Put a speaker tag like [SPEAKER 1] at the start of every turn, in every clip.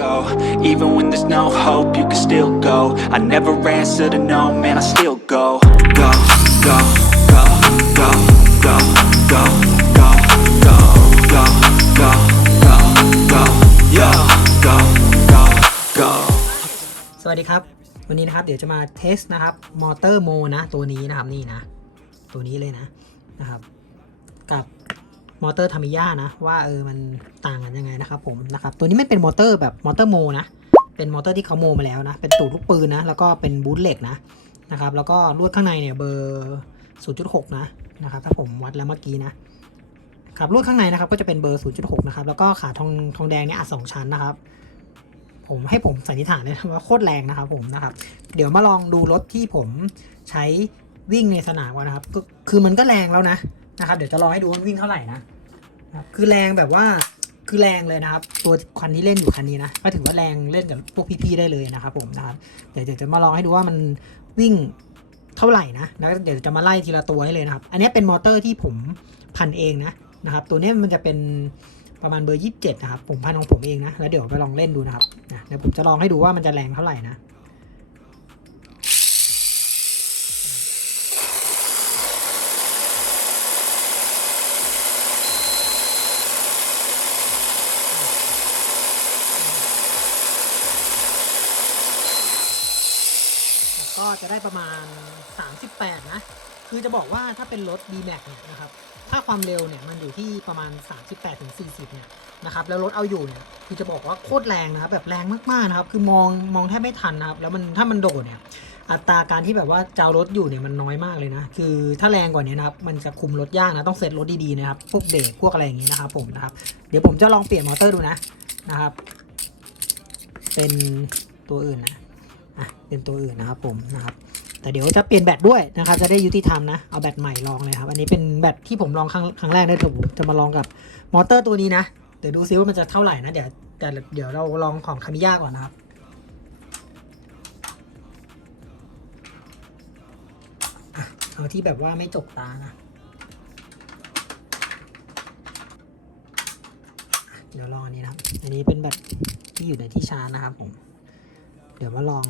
[SPEAKER 1] go. Even when there's no hope, you can still go. I never answer to no, man, I still go. Go, go, go, go, go, go, go, go, go, go, go, go, yo, go, go, go.
[SPEAKER 2] สวัสดีครับ วันนี้นะครับ เดี๋ยวจะมาเทสนะครับ มอเตอร์โมนะ ตัวนี้นะครับ นี่นะ ตัวนี้เลยนะ นะครับ กับ มอเตอร์ทามิยานะว่าเออมันต่างกันยังไงนะครับผมนะครับตัวนี้ไม่เป็นมอเตอร์แบบมอเตอร์โมนะเป็นมอเตอร์ที่เขาโมมาแล้วนะเป็นตูดลูกปืนนะแล้วก็เป็นบูทเหล็กนะนะครับแล้วก็ลวดข้างในเนี่ยเบอร์ 0.6 นะนะครับถ้าผมวัดแล้วเมื่อกี้นะครับลวดข้างในนะครับก็จะเป็นเบอร์ 0.6 นะครับแล้วก็ขาทองทองแดงเนี่ยอัดสองชั้นนะครับผมให้ผมสันนิษฐานเลยว่าโคตรแรงนะครับผมนะครับ เดี๋ยวมาลองดูรถที่ผมใช้วิ่งในสนามก่อนนะครับก็คือมันก็แรงแล้วนะนะครับเดี๋ยวจะลองให้ดูว่ามันวิ่งเท่าไหร่นะคือแรงแบบว่าคือแรงเลยนะครับ ตัวคันที่เล่นอยู่คันนี้นะก็ถือว่าแรงเล่นกับพวกพี่ๆได้เลยนะครับผมนะครับเดี๋ยวจะมาลองให้ดูว่ามันวิ่งเท่าไหร่นะแล้วเดี๋ยวจะมาไล่ทีละตัวให้เลยนะครับ อันนี้เป็นมอเตอร์ที่ผมพันเองนะนะครับ ตัวนี้มันจะเป็นประมาณเบอร์ 27 นะครับ ผมพันของผมเองนะ แล้วเดี๋ยวไปลองเล่นดูนะครับนะเดี๋ยวผมจะลองให้ดูว่ามันจะแรงเท่าไหร่นะ ก็ จะได้ประมาณ 38 นะ คือจะบอกว่าถ้าเป็นรถ d m a x เนี่ยนะครับถ้าความเร็วเนี่ยมันอยู่ที่ประมาณ 38ถึง40 เนี่ยนะครับแล้วรถเอาอยู่เนี่ยคือจะบอกว่าโคตรแรงนะครับแบบแรงมากๆนะครับคือมองมองแทบไม่ทันนะครับแล้วมันถ้ามันโดดเนี่ยอัตราการที่แบบว่าเจ้ารถอยู่เนี่ยมันน้อยมากเลยนะ คือถ้าแรงกว่านี้นะครับ มันจะคุมรถยากนะ ต้องเซตรถดีๆนะครับ พวกเบรกพวกอะไรอย่างนี้นะครับผมนะครับ เดี๋ยวผมจะลองเปลี่ยนมอเตอร์ดูนะนะครับ เป็นตัวอื่นนะ อะเป็นตัวอื่นนะครับผมนะครับแต่เดี๋ยวจะเปลี่ยนแบตด้วยนะครับ จะได้ยุติธรรมนะ เอาแบตใหม่ลองเลยครับ อันนี้เป็นแบตที่ผมลองครั้งครั้งแรกนะผมจะมาลองกับมอเตอร์ตัวนี้นะ เดี๋ยวดูซิว่ามันจะเท่าไหร่นะ เดี๋ยวแต่เดี๋ยวเราลองของคามิยาก่อนนะครับอเอาที่แบบว่าไม่จกตานะ เดี๋ยวลองอันนี้นะครับ อันนี้เป็นแบตที่อยู่ในที่ชาร์จนะครับผม เดี๋ยวมาลอง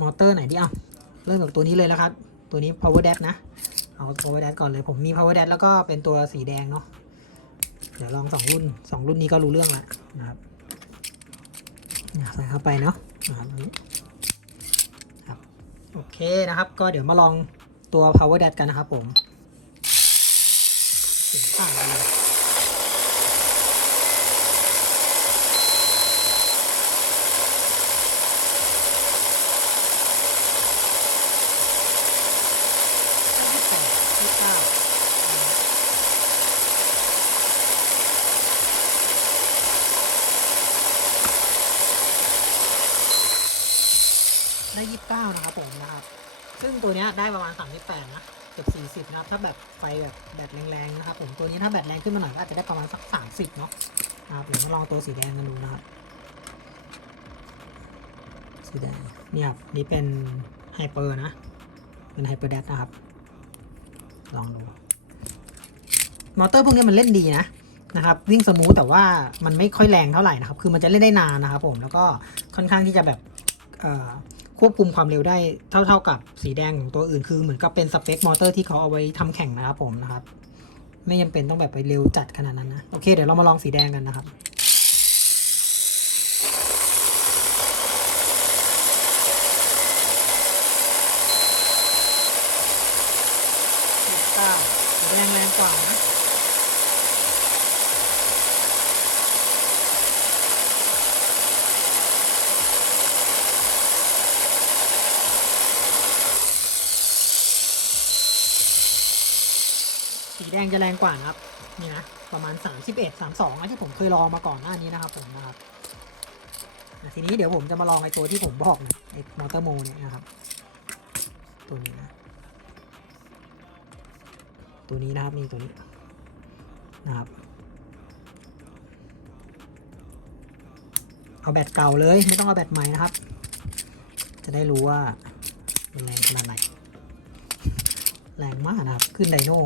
[SPEAKER 2] มอเตอร์ไหนดีเอาเริ่มจากตัวนี้เลยแล้วครับตัวนี้ power dash นะ เอา power dash ก่อนเลย ผมมี power dash แล้วก็เป็นตัวสีแดงเนาะ เดี๋ยวลองสองรุ่นสองรุ่นนี้ก็รู้เรื่องละนะครับใส่เข้าไปเนาะนะครับนี่ครับ โอเคนะครับ ก็เดี๋ยวมาลองตัว power dash กันนะครับผมเสียงต่างเลย ยี่สิบแปดยี่สิบเก้า ได้ยี่สิบเก้านะครับผมนะครับ ซึ่งตัวนี้ได้ประมาณสามสิบแปดนะเกือบสี่สิบนะครับ ถ้าแบบไฟแบบแบตแรงๆนะครับผมตัวนี้ถ้าแบตแรงขึ้นมาหน่อยก็อาจจะได้ประมาณสักสามสิบเนาะนะครับเดี๋ยวมาลองตัวสีแดงกันดูนะครับสีแดงนี่ครับนี่เป็นไฮเปอร์นะ เป็นไฮเปอร์แดนะครับ ลองดูมอเตอร์พวกนี้มันเล่นดีนะนะครับวิ่งสมูทแต่ว่ามันไม่ค่อยแรงเท่าไหร่นะครับ คือมันจะเล่นได้นานนะครับผมแล้วก็ค่อนข้างที่จะแบบเอ่อ ควบคุมความเร็วได้เท่าๆกับสีแดงของตัวอื่นคือเหมือนกับเป็นสเปคมอเตอร์ที่เขาเอาไว้ทำแข่งนะครับผมนะครับ ไม่จำเป็นต้องแบบไปเร็วจัดขนาดนั้นนะโอเคเดี๋ยวเรามาลองสีแดงกันนะครับแดงแรงกว่านะ แดงจะแรงกว่านะครับนี่นะประมาณ 31 32นะที่ผมเคยลองมาก่อนหน้านี้นะครับผมนะครับทีนี้เดี๋ยวผมจะมาลองไอตัวที่ผมบอกนะไอมอเตอร์โมเนี่ยนะครับ ตัวนี้นะ ตัวนี้นะครับนี่ตัวนี้นะครับ เอาแบตเก่าเลยไม่ต้องเอาแบตใหม่นะครับ จะได้รู้ว่าเป็นแรงขนาดไหนแรงมากนะครับ ขึ้นไดโน่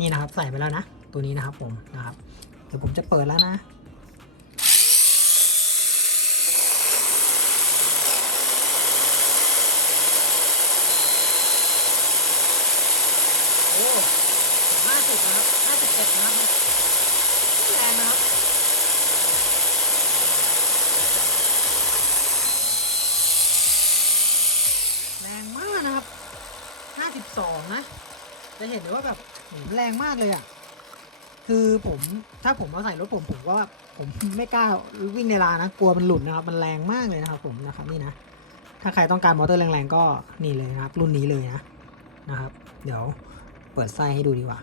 [SPEAKER 2] นี่นะครับใส่ไปแล้วนะ ตัวนี้นะครับผมนะครับเดี๋ยวผมจะเปิดแล้วนะโอ้ห้ห้าสินะแรงนะแรงมากนะครับห้นะ จะเห็นเลยว่าแบบโหแรงมากเลยอะ คือผมถ้าผมเอาใส่รถผมผมก็ผมไม่กล้าวิ่งในลานนะกลัวมันหลุดนะครับมันแรงมากเลยนะครับ ผมนะครับนี่นะถ้าใครต้องการมอเตอร์แรงๆก็นี่เลยนะครับ รุ่นนี้เลยนะนะครับ เดี๋ยวเปิดไส้ให้ดูดีกว่า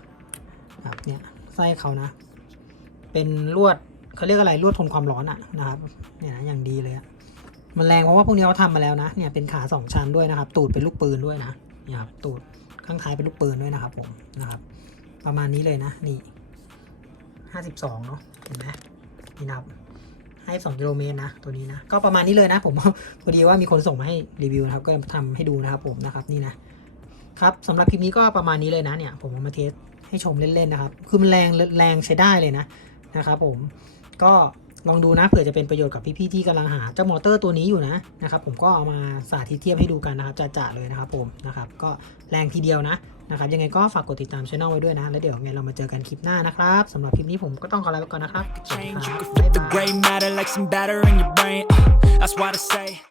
[SPEAKER 2] นะครับเนี่ยไส้เขานะ เป็นลวดเขาเรียกอะไรลวดทนความร้อนอะนะครับเนี่ยนะอย่างดีเลยอะมันแรงเพราะว่าพวกนี้เขาทำมาแล้วนะเนี่ยเป็นขาสองชั้นด้วยนะครับ ตูดเป็นลูกปืนด้วยนะเนี่ยครับตูด ข้างท้ายเป็นลูกปืนด้วยนะครับผมนะครับ ประมาณนี้เลยนะนี่ห้าสิบสองเนาะเห็นไหมนี่นะครับให้สองกิโลเมตรนะตัวนี้นะก็ประมาณนี้เลยนะผมพอดีว่ามีคนส่งมาให้รีวิวนะครับก็ทำให้ดูนะครับผมนะครับนี่นะครับสำหรับคลิปนี้ก็ประมาณนี้เลยนะเนี่ยผมเอามาเทสให้ชมเล่นๆนะครับ คือมันแรงแรงใช้ได้เลยนะนะครับผมก็ ลองดูนะเผื่อจะเป็นประโยชน์กับพี่ๆที่กำลังหาเจ้ามอเตอร์ตัวนี้อยู่นะนะครับผมก็เอามาสาธิตเทียบให้ดูกันนะครับจ่าๆเลยนะครับผมนะครับก็แรงทีเดียวนะนะครับยังไงก็ฝากกดติดตามช่องไว้ด้วยนะ แล้วเดี๋ยวไงเรามาเจอกันคลิปหน้านะครับสำหรับคลิปนี้ผมก็ต้องขอลาไปก่อนนะครับสวัสดีครับบ๊ายบาย